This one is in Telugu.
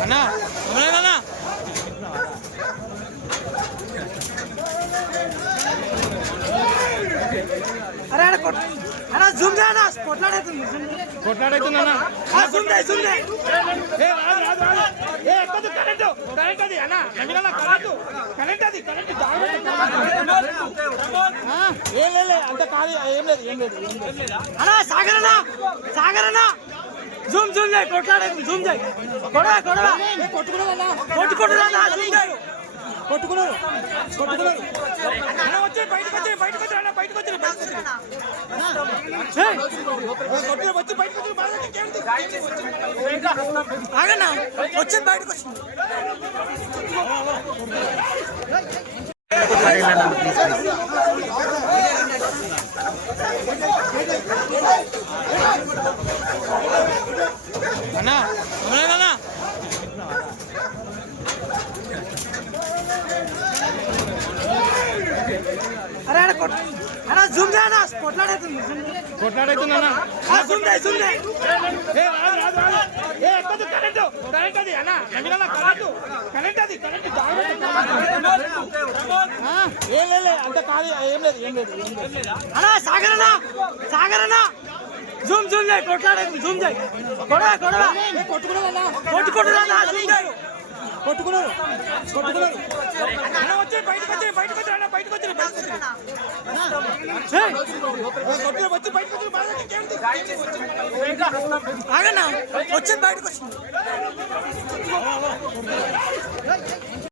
అన్నా అన్నా అరే అన్న జూమ్ చేయనా కొట్లాడైతుంది కొట్లాడైతుందన్నా జూమ్ చేయి జూమ్ చేయి కరెంట్ అది అన్నా కరెంట్ అది కరెంట్ ఏం లేదు అంత ఖాళీ ఏం లేదు అన్నా సాగరనా జూమ్ జూమ్ చేయి కొట్లాడైతుంది జూమ్ చేయి కొట్టుకున్నారా జూమ్ చేయి కొట్టుకున్నారు వచ్చి బయటకు వచ్చి అన్న బయటకు వచ్చి ఆగన్నా వచ్చి బయటకు వచ్చింది అన్నా అన్నా అరే అన్న జూమ్ చేయనా కొట్లాడైతుంది కొట్లాడైతుందన్నా జూమ్ చేయి కరెంట్ అది అన్నా కరెంట్ అది కరెంట్ ఏం లేదు అంత ఖాళీ ఏం లేదు అన్నా సాగరనా జూమ్ చేయి కొట్లాడైతుంది జూమ్ చేయి కొట్టుకున్నారా జూమ్ చేయి కొట్టుకున్నారు వచ్చి బయటకు వచ్చి అన్న బయటకు వచ్చి వచ్చి బయటకు ఆగన్నా వచ్చి బయటకు వచ్చింది